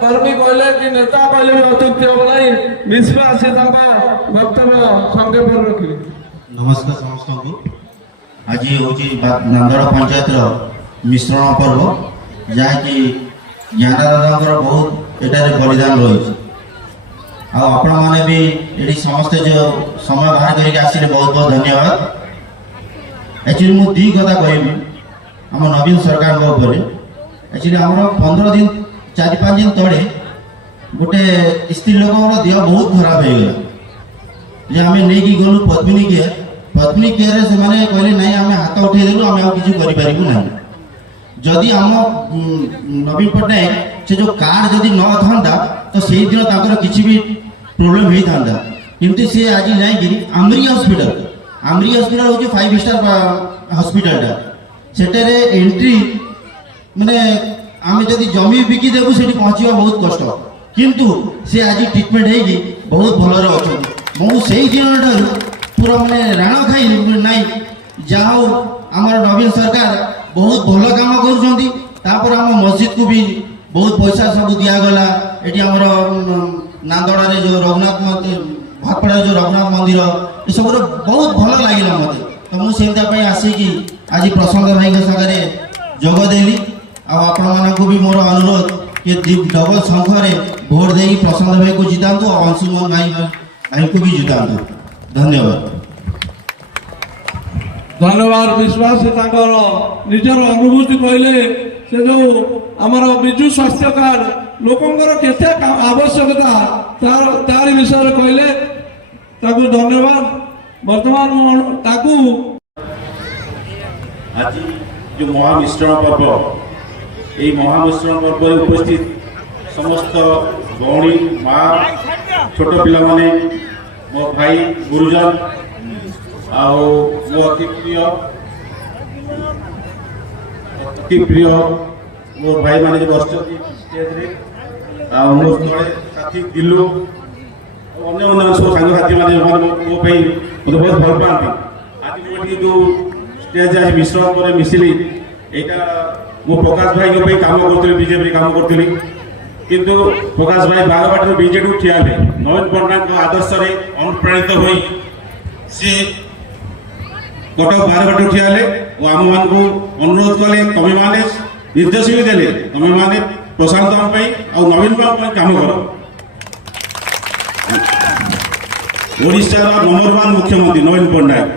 कर्मी कहले कि नेता कहले भी अत्युक्ति हम नहीं विश्वास वक्तव्य संक्षेप रखिले। नमस्कार समस्त को आज हूँ नांदड़ पंचायत मिश्रण पर्व जहाँकि ज्ञानदादा बहुत एटार बलिदान रही आपण मैंने भी ये समस्ते जो समय बाहर करके आसिले बहुत बहुत धन्यवाद। एक्चुअली मुझे दी कथा कहबी आम नवीन सरकार एक्चुअली आम 15 दिन 4-5 दिन तले गोटे स्त्री लोक देह बहुत खराब हो गला आम नहीं गलु पद्मिनी केयर से मैंने कहले नहीं आम हाथ उठेदेलु आम किसी ना जदि आम नवीन पट्टनायक से जो कार्ड जदि न था तो से दिन तक किसी भी प्रोब्लेम होता किंतु सी आज जाकि आमरी हॉस्पिटल हूँ 5 स्टार हॉस्पिटल सेटारे एंट्री माने आम जदि जमी बिकी देबू से पहुँचा बहुत कष्ट किंतु से आज ट्रिटमेंट होगी बहुत भलर अच्छा मुझे दिन पूरा माने राण खाई नाई जाओ आमर नवीन सरकार बहुत भल काम कर मस्जिद को भी बहुत पैसा सब दिगला ये आमर नांदड़ा जो रघुनाथ भातपड़ा जो रघुनाथ मंदिर ये सब बहुत भल लगे मत तो मुझे आसिकी आज प्रशांत भाई सागर जोगदेली आपण मानक भी मोर अनुरोध कि डबल संख्या भोट दे प्रशांत भाई को जितातु और अंशुमन भाई को भी जितातु। धन्यवाद। धन्यवाद। विश्वास निजर अनुभूति कहले से जो आमर विजु स्वास्थ्य कार्ड लोकंर केते आवश्यकता तार विषय कहले धन्यवाद। वर्तमान ताकू आज जो महामिश्रण पर्व ये महामिश्रण पर्व उपस्थित समस्त भौणी माँ छोट पिला माने मो भाई गुरुजन आओ मो अति प्रिय मो भाई माने जो बसचंती स्टेज रे मो साथी दिल्लू अन्य सब सांग साथी माने मो भाई मते बहुत भल पाती आज मोटी जो स्टेज आज मिश्रण पर मिसिली एटा मो प्रकाश भाई को काम करते बीजेपी काम करती किंतु प्रकाश भाई बागबाटी बीजेडी ठिया नवीन पट्टनायक आदर्श अनुप्राणित हो सी कटक बारबाटी ठिया आम मान को अनुरोध कले तमें मैंने निर्देश भी देले तमें मैंने प्रशांत और नवीन बाबू काम कर ओडिशार नंबर 1 मुख्यमंत्री नवीन पट्टनायक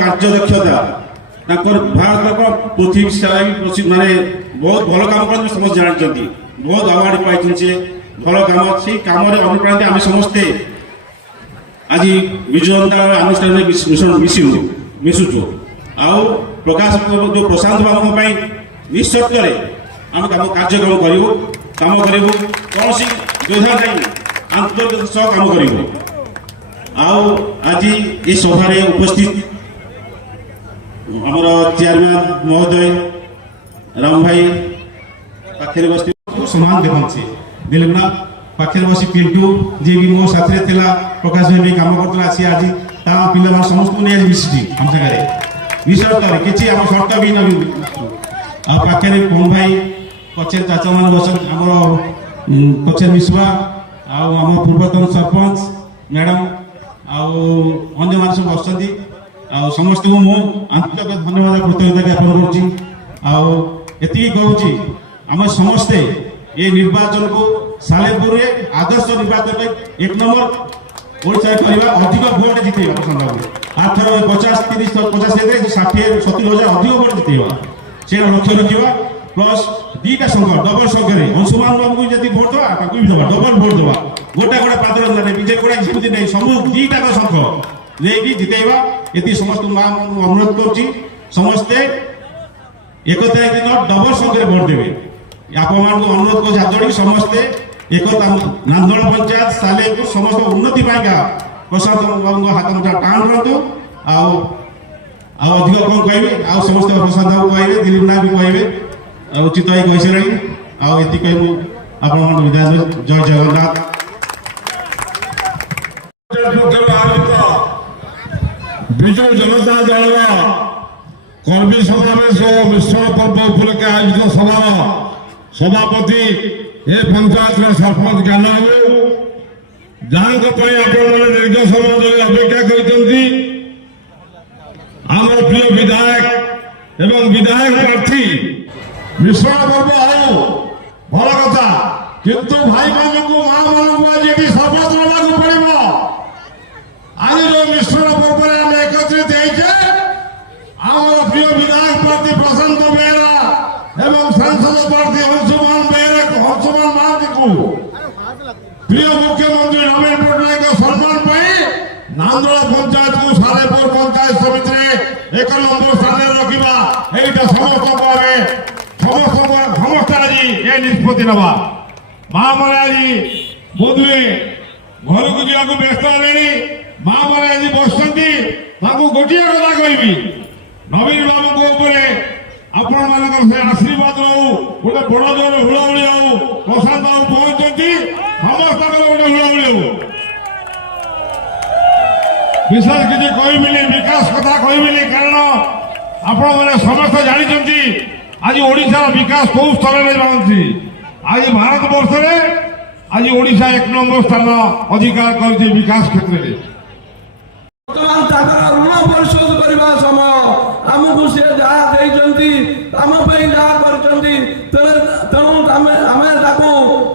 कार्यदक्षता भारत पृथ्वी सारा भी माने बहुत भल काम कर समस्त जानते बहुत अवार्ड पाई से भल काम से कम अनुप्राणित आम समस्ते आज विजु जनता अनुष्ठान मिशुचु आउ प्रकाश जो प्रशांत बाबू निश्चित आम कार्यक्रम करूँ कम करूँ कौन योजना नहीं आंतरिक सह कम करूँ आज ये सभार उपस्थित आमर चेयरमैन महोदय राम भाई पाखे बस सम्मान देखते दिलीपना पाखे बस पिंटू जी भी मो साथी थिला प्रकाश भाई भी काम करता सी आज ता पिला समस्त नहीं आज मिसिटी हम सागर विषय किसी आम शर्त भी ना पाखे कौन भाई पचे चाचा मान बस आम पचे मिश्रा आम पूर्वतन सरपंच मैडम अन्य मान सब बस समस्त को मु आंतरिक धन्यवाद कृतज्ञता ज्ञापन करती कहूँ आम समस्ते ये निर्वाचन को सालेपुर आदर्श निर्वाचन 1 नंबर ओडिशा करवा अधिक भोट जितेगा प्रशांत बाबू आर 50-30-50 60-70 हजार अधिक भोट जितेगा से लक्ष्य रखा प्लस 2टा संख्या डबल संख्या अंशुमान बाबू को जब भोट दवा भी दवा डबल भोट दवा गोटा गोटा पात्र विजय गोटा सेमती नहीं सब 2टा संख्या लेकिन जितेगा ये समस्त माँ अनुरोध कर समस्ते 1 तारीख दिन डबल संख्या भोट देवे आप अनुरोध कर समस्ते एक नांदड़ पंचायत सालेपुर समस्त उन्नति पाइका प्रशांत बाबू हाथ मुठा टाण करूँ अधिक कौन कहे समस्त प्रशांत बाबू कहे दिलीप नायक भी कहे उचित कही सारे ये ଆପଣଙ୍କ ବିଦାୟ ଜୟ ଜଗନ୍ନାଥ। ବିଜୁ ଜନତା ଦଳର କର୍ମୀ ସମାବେଶ ଓ ମିଶ୍ରଣ ପର୍ବ ଉପଲକ୍ଷେ ଆୟୋଜିତ ସଭାର ସଭାପତି ଏ ପଞ୍ଚାୟତର ସରପଞ୍ଚ ଜ୍ଞାନବାବୁ, ଯାହାଙ୍କ ପାଇଁ ଆପଣମାନେ ଦୀର୍ଘ ସମୟ ଧରି ଅପେକ୍ଷା କରିଛନ୍ତି, ଆମର ପ୍ରିୟ ବିଧାୟକ ଏବଂ ବିଧାୟକ ପ୍ରାର୍ଥୀ। ମିଶ୍ରଣ ପର୍ବ ହଉ ଭଲ କଥା, କିନ୍ତୁ ଭାଇମାନଙ୍କୁ ମାମାନଙ୍କୁ ଆଜି ଏଠି ଶପଥ ନେବାକୁ ପଡ଼ିବ। ଆଜି ଯୋଉ ମିଶ୍ରଣ ପର୍ବରେ ଆମେ ଏକତ୍ରିତ ହେଇଛେ, ଆମର ପ୍ରିୟ ବିଧାୟକ ପ୍ରାର୍ଥୀ ପ୍ରଶାନ୍ତ ବେହେରା ଏବଂ ସାଂସଦ ପ୍ରାର୍ଥୀ ହଂସମାନ ମହାନ୍ତିଙ୍କୁ ପ୍ରିୟ ମୁଖ୍ୟମନ୍ତ୍ରୀ ନବୀନ ପଟ୍ଟନାୟକ ସମ୍ମାନ ପାଇଁ ନାନ୍ଦୋଳ ପଞ୍ଚାୟତକୁ ସାଲେପୁର ପଞ୍ଚାୟତ ସମିତିରେ 1 ନମ୍ବର ସ୍ଥାନରେ ରଖିବା, ଏଇଟା ସମସ୍ତେ ଆଜି ଏ ନିଷ୍ପତ୍ତି ନେବା। ମା ମାନେ ଆଜି ବୋଧହୁଏ ଘରକୁ ଯିବାକୁ ବ୍ୟସ୍ତ ହେଲେଣି। ମା ମାନେ ଆଜି ବସିଛନ୍ତି, ତାଙ୍କୁ ଗୋଟିଏ କଥା କହିବି, ନବୀନ ବାବୁଙ୍କ ଉପରେ ଆପଣମାନଙ୍କର ସେ ଆଶୀର୍ବାଦ ହଉ, ଗୋଟେ ବଡ ଜୋର ହୁଳହୁଳି ହଉ, ପ୍ରଶାନ୍ତ ବାବୁ ପହଞ୍ଚନ୍ତି, ସମସ୍ତଙ୍କର ଗୋଟେ ହୁଳହୁଳି ହଉ। ବିଶେଷ କିଛି କହିବିନି, ବିକାଶ କଥା କହିବିନି, କାରଣ ଆପଣମାନେ ସମସ୍ତେ ଜାଣିଛନ୍ତି ଆଜି ଓଡ଼ିଶାର ବିକାଶ କୋଉ ସ୍ତରରେ ଯାଉଛି। ଆଜି ଭାରତ ବର୍ଷରେ ଆଜି ଓଡ଼ିଶା 1 ନମ୍ବର ସ୍ଥାନ ଅଧିକାର କରିଛି ବିକାଶ କ୍ଷେତ୍ରରେ। ବର୍ତ୍ତମାନ ତାଙ୍କର ଋଣ ପରିଶୋଧ କରିବା ସମୟ। ଆମକୁ ସେ ଯାହା ଦେଇଛନ୍ତି, ଆମ ପାଇଁ ଯାହା କରିଛନ୍ତି, ତେଣୁ ଆମେ ତାକୁ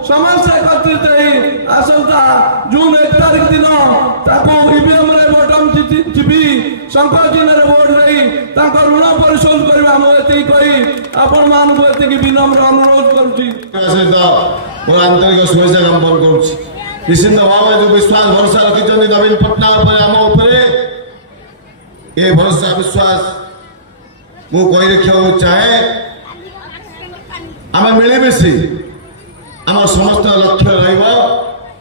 ସମସ୍ତେ ଏକତ୍ରିତ ହେଇ ଆସନ୍ତା ଜୁନ 1 ତାରିଖ ଦିନ ତାକୁ ଇଭିଏମ୍ରେ ବଟନ ଚିପି ଶଙ୍ଖ ଚିହ୍ନରେ ଭୋଟ ଦେଇ ତାଙ୍କ ଋଣ ପରିଶୋଧ କରିବା। ମୁଁ ଏତିକି କହି ଆପଣମାନଙ୍କୁ ଏତିକି ବିନମ୍ର ଅନୁରୋଧ କରୁଛି। ସହିତ ମୋର ଆନ୍ତରିକ ଶୁଭେଚ୍ଛା ଜ୍ଞାପନ କରୁଛି। ନିଶ୍ଚିନ୍ତ ଭାବରେ ଯୋଉ ବିଶ୍ୱାସ ଭରସା ରଖିଛନ୍ତି ନବୀନ ପଟ୍ଟନାୟକ ଉପରେ, ଆମ ଉପରେ, ଏ ଭରସା ବିଶ୍ୱାସ ମୁଁ କହି ରଖିବାକୁ ଚାହେଁ। ଆମେ ମିଳିମିଶି ଆମର ସମସ୍ତ ଲକ୍ଷ୍ୟ ରହିବ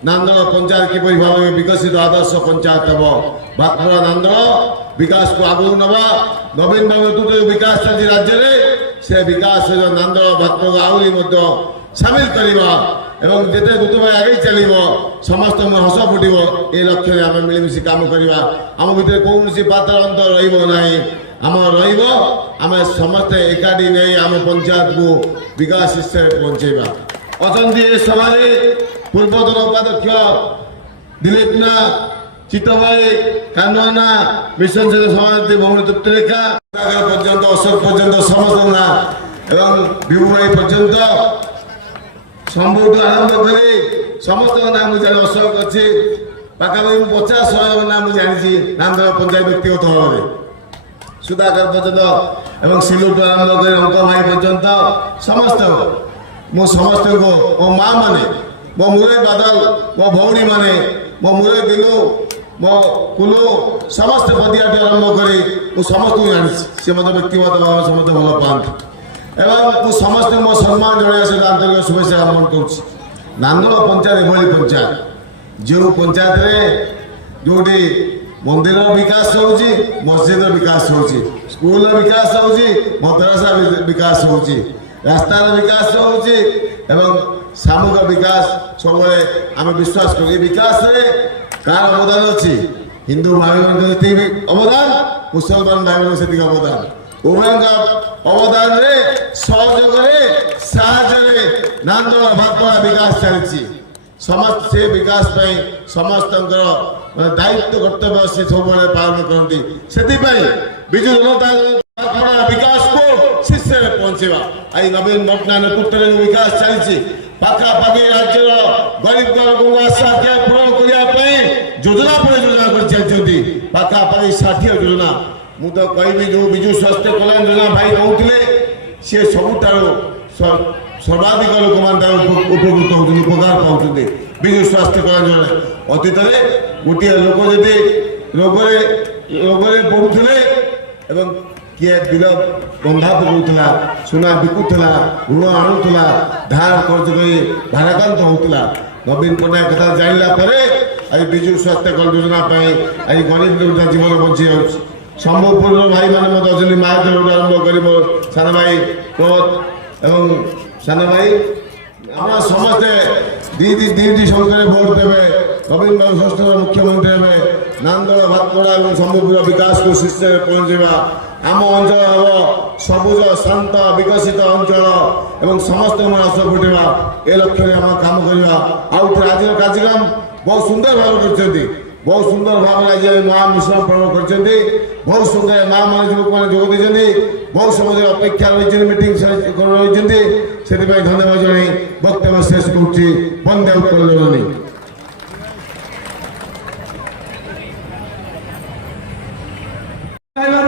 ନାନ୍ଦୋଳ ପଞ୍ଚାୟତ କିପରି ଭାବରେ ବିକଶିତ ଆଦର୍ଶ ପଞ୍ଚାୟତ ହେବ। ବାତପୁରା ନାନ୍ଦୋଳ ବିକାଶକୁ ଆଗକୁ ନେବା। ନବୀନ ବାବୁ ଯୋଉ ବିକାଶ ଚାଲିଛି ରାଜ୍ୟରେ, ସେ ବିକାଶ ସହିତ ନାନ୍ଦୋଳ ବାତପୁରାକୁ ଆହୁରି ମଧ୍ୟ ସାମିଲ କରିବା ଏବଂ ଯେତେ ଦ୍ରୁତ ଭାବେ ଆଗେଇ ଚାଲିବ, ସମସ୍ତଙ୍କୁ ହସ ଫୁଟିବ, ଏ ଲକ୍ଷ୍ୟରେ ଆମେ ମିଳିମିଶି କାମ କରିବା। ଆମ ଭିତରେ କୌଣସି ପାତ୍ର ଅନ୍ତର ରହିବ ନାହିଁ। ଆମର ରହିବ, ଆମେ ସମସ୍ତେ ଏକାଠି ନେଇ ଆମ ପଞ୍ଚାୟତକୁ ବିକାଶ ଶୀର୍ଷରେ ପହଞ୍ଚେଇବା। ଅଛନ୍ତି ଏ ସଭାରେ ପୂର୍ବତନ ଉପାଧ୍ୟକ୍ଷ ଦିଲ୍ଲୀପ ନା, ଚିତ୍ତ ଭାଇ, କାହ୍ନୁଆନା, ମିଶନ ସଭାପତି ଭଉଣୀ ତୃପ୍ତିରେଖା ପର୍ଯ୍ୟନ୍ତ, ଅଶୋକ ପର୍ଯ୍ୟନ୍ତ ସମସ୍ତଙ୍କ ନାଁ ଏବଂ ବିଭୁ ଭାଇ ପର୍ଯ୍ୟନ୍ତ ଶମ୍ଭୁଠୁ ଆରମ୍ଭ କରି ସମସ୍ତଙ୍କ ନାଁ ମୁଁ ଜାଣି, ଅଶୋକ ଅଛି, ପାଖାପାଖି 50-100 ନାଁ ମୁଁ ଜାଣିଛି ନାନ୍ଦୋଳ ପଞ୍ଚାୟତ ବ୍ୟକ୍ତିଗତ ଭାବରେ, ସୁଧାକର ପର୍ଯ୍ୟନ୍ତ ଏବଂ ସିଲୁଠୁ ଆରମ୍ଭ କରି ଅଙ୍କ ଭାଇ ପର୍ଯ୍ୟନ୍ତ ସମସ୍ତ ମୁଁ ସମସ୍ତଙ୍କୁ, ମୋ ମା ମାନେ, ମୋ ମୁରେ ବାଦଲ, ମୋ ଭଉଣୀ ମାନେ, ମୋ ମୁରେ ଦିଲୁ, ମୋ କୁଲୁ, ସମସ୍ତେ ପଦିଆଠୁ ଆରମ୍ଭ କରି ମୁଁ ସମସ୍ତଙ୍କୁ ଜାଣିଛି। ସେ ମୋତେ ବ୍ୟକ୍ତିଗତ ଭାବରେ ସମସ୍ତେ ଭଲ ପାଆନ୍ତି ଏବଂ ମୁଁ ସମସ୍ତଙ୍କୁ ମୋ ସମ୍ମାନ ଜଣାଇବା ସହିତ ଆନ୍ତରିକ ଶୁଭେଚ୍ଛା ଜ୍ଞାପନ କରୁଛି। ନାନ୍ଦୋଳ ପଞ୍ଚାୟତ ଏଭଳି ପଞ୍ଚାୟତ, ଯେଉଁ ପଞ୍ଚାୟତରେ ଯେଉଁଠି ମନ୍ଦିରର ବିକାଶ ହେଉଛି, ମସଜିଦର ବିକାଶ ହେଉଛି, ସ୍କୁଲର ବିକାଶ ହେଉଛି, ମଦ୍ରାସା ବିକାଶ ହେଉଛି, ରାସ୍ତାର ବିକାଶ ହେଉଛି ଏବଂ ସାମୂହିକ ବିକାଶ ସବୁବେଳେ ଆମେ ବିଶ୍ୱାସ କରୁ। ଏ ବିକାଶରେ କାହାର ଅବଦାନ ଅଛି? ହିନ୍ଦୁ ଭାଇମାନଙ୍କ ଯେତିକି ଅବଦାନ, ମୁସଲମାନ ଭାଇମାନଙ୍କ ସେତିକି ଅବଦାନ। ଉଭୟଙ୍କ ଅବଦାନରେ, ସହଯୋଗରେ, ସାହାଯ୍ୟରେ ନାନ୍ଦୋଳ ବାତପୁରା ବିକାଶ ଚାଲିଛି। ସମସ୍ତ ସେ ବିକାଶ ପାଇଁ ସମସ୍ତଙ୍କର ଦାୟିତ୍ୱ କର୍ତ୍ତବ୍ୟ ସେ ସବୁବେଳେ ପାଳନ କରନ୍ତି। ସେଥିପାଇଁ ବିଜୁ ଜନତା ଦଳ ବିକାଶକୁ ଶୀର୍ଷରେ ପହଞ୍ଚିବା। ଆଜି ନବୀନ ପଟ୍ଟନାୟକ ନେତୃତ୍ୱରେ ବିକାଶ ଚାଲିଛି। ପାଖାପାଖି ରାଜ୍ୟର ଗରିବ ଲୋକଙ୍କୁ ଆଶା ଆଖ୍ୟା ପୂରଣ କରିବା ପାଇଁ ଯୋଜନା ପରେ ଯୋଜନା କରି ଚାଲିଛନ୍ତି। ପାଖାପାଖି 60 ଯୋଜନା। ମୁଁ ତ କହିବି ଯେଉଁ ବିଜୁ ସ୍ୱାସ୍ଥ୍ୟ କଲ୍ୟାଣ ଯୋଜନା ଭାଇ କହୁଥିଲେ, ସିଏ ସବୁଠାରୁ ସର୍ବାଧିକ ଲୋକମାନେ ତାର ଉପକୃତ ହେଉଛନ୍ତି, ଉପକାର ପାଉଛନ୍ତି ବିଜୁ ସ୍ୱାସ୍ଥ୍ୟ କଲ୍ୟାଣ ଯୋଜନା। ଅତୀତରେ ଗୋଟିଏ ଲୋକ ଯଦି ରୋଗରେ ପଡ଼ୁଥିଲେ ଏବଂ କିଏ ବିଲ ବନ୍ଧା ପକାଉଥିଲା, ସୁନା ବିକୁଥିଲା, ଋଣ ଆଣୁଥିଲା, ଧାର କର୍ଜ କରି ଭାରାକ୍ରାନ୍ତ ହେଉଥିଲା। ନବୀନ ପଟ୍ଟନାୟକ କଥା ଜାଣିଲା ପରେ ଆଜି ବିଜୁ ସ୍ୱାସ୍ଥ୍ୟ କଲ୍ୟାଣ ଯୋଜନା ପାଇଁ ଆଜି ଗରିବ ଲୋକଙ୍କ ଜୀବନ ବଞ୍ଚି ଯାଉଛି। ସମ୍ବଲପୁରର ଭାଇମାନେ ମଧ୍ୟ ଅଛନ୍ତି, ମାୟାଦେବରୁ ଆରମ୍ଭ କରିବ ସାନ ଭାଇ ପ୍ରବତ ଏବଂ ସାନ ଭାଇ আমরা সমস্তে দুইটি সংখ্যারে ভোট দেবে নবীন বাবু ষষ্ঠ মুখ্যমন্ত্রী হবে নান্দোଳ ଭାତପଡ଼ା ଏବଂ ସମ୍ବଲପୁର ବିକାଶକୁ ଶୀର୍ଷରେ ପହଞ୍ଚିବା ଆମ ଅଞ୍ଚଳ ହେବ ସବୁଜ ଶାନ୍ତ ବିକଶିତ ଅଞ୍ଚଳ ଏବଂ ସମସ୍ତଙ୍କ ମନ ଆଶା ଫୁଟିବା ଏ ଲକ୍ଷ୍ୟରେ ଆମେ କାମ କରିବା ଆଉ ଆଜିର କାର୍ଯ୍ୟକ୍ରମ ବହୁତ ସୁନ୍ଦର ଭାବରେ କରିଛନ୍ତି ବହୁତ ସୁନ୍ଦର ଭାବରେ ଆଜି ମହା ମିଶ୍ରଣ ପର୍ବ କରିଛନ୍ତି ବହୁତ ସୁନ୍ଦର ମା ମାନେ ଯୁବକମାନେ ଯୋଗ ଦେଇଛନ୍ତି ବହୁତ ସମୟ ଅପେକ୍ଷା ରହିଛନ୍ତି ମିଟିଂ ରହିଛନ୍ତି ସେଥିପାଇଁ ଧନ୍ୟବାଦ ଜଣାଇ ବକ୍ତବ୍ୟ ଶେଷ କରୁଛି ବନ୍ଦେ ଉତ୍କଳ ଜନନୀ।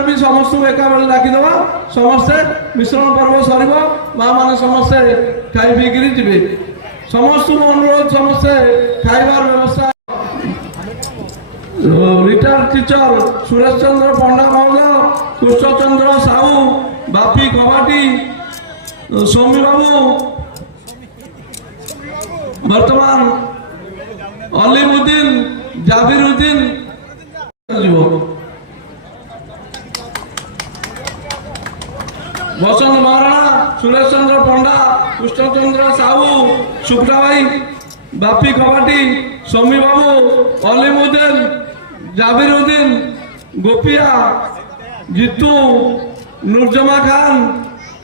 ବି ସମସ୍ତଙ୍କୁ ଏକାବେଳେ ଡାକିଦେବା ସମସ୍ତେ ମିଶ୍ରଣ ପର୍ବ ସରିବ ମା ମାନେ ସମସ୍ତେ ଖାଇ ପିଇକିରି ଯିବେ ସମସ୍ତଙ୍କୁ ଅନୁରୋଧ ସମସ୍ତେ ଖାଇବାର ବ୍ୟବସ୍ଥା ରିଟାୟାର୍ଡ ଟିଚର ସୁରେଶ ଚନ୍ଦ୍ର ପଣ୍ଡା ମହୋଦୟ କୃଷ୍ଣଚନ୍ଦ୍ର ସାହୁ ବାପି କବାଟି ସୌମ୍ୟ ବାବୁ ବର୍ତ୍ତମାନ ଅଲିମୁଦ୍ଦିନ ଜାବିରୁଦ୍ଦିନ ଯିବ বসন্ত মহারাণা সুরেশ চন্দ্র পণ্ডা কৃষ্ণচন্দ্র সাহু শুক্লা ভাই বাপি কবাটি সমী বাবু অলিমুদ্দিন জাবিরুদ্দিন গোপিয়া জিতু নুরজমা খান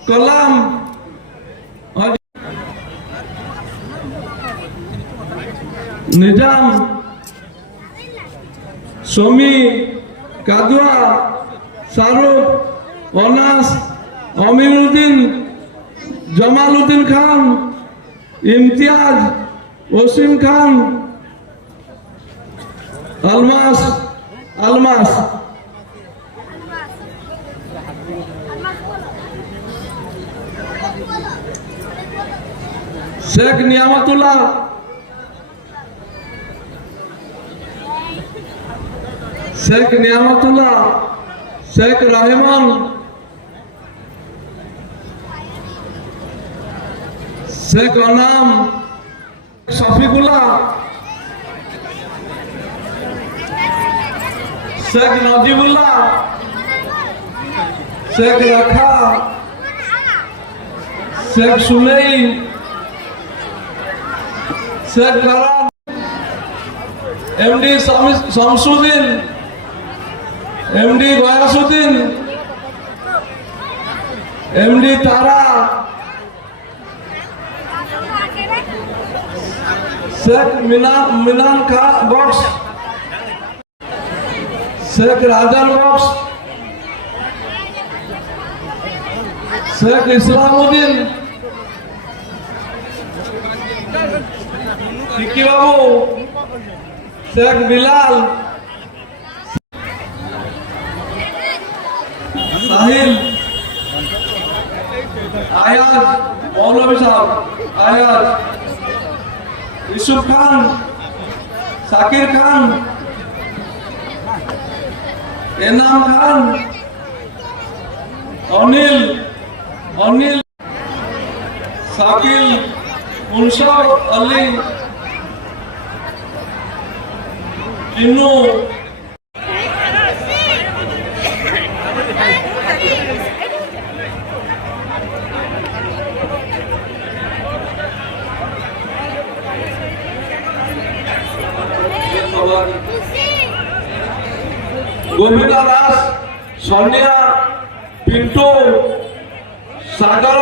কলাম নিজাম সমী কাদুয়া শাহরুখ অনাস अमीरुद्दीन जमालुद्दीन खान इम्तियाज वसीम खान अलमास अलमास शेख नियामतुल्लाह शेख रहमान शेख अनाम शफीकुल्ला शेख नजीबुल्ला शेख रखा Sheikh Sunai Sheikh Karam MD Shamsuddin MD Gayasuddin MD Tara Sheikh Minan Khan Baksh Sheikh Rajan Baksh Sheikh Islamuddin Tikki Babu Sheikh Bilal Sahil Ayaz Maulvi साहब आयाज यूसुफ खान साकिर खान एनाम खान अनिल अनिल साकिल मुनशर अली चिन्नू गोविंदा दास सोनिया पिंटू सागर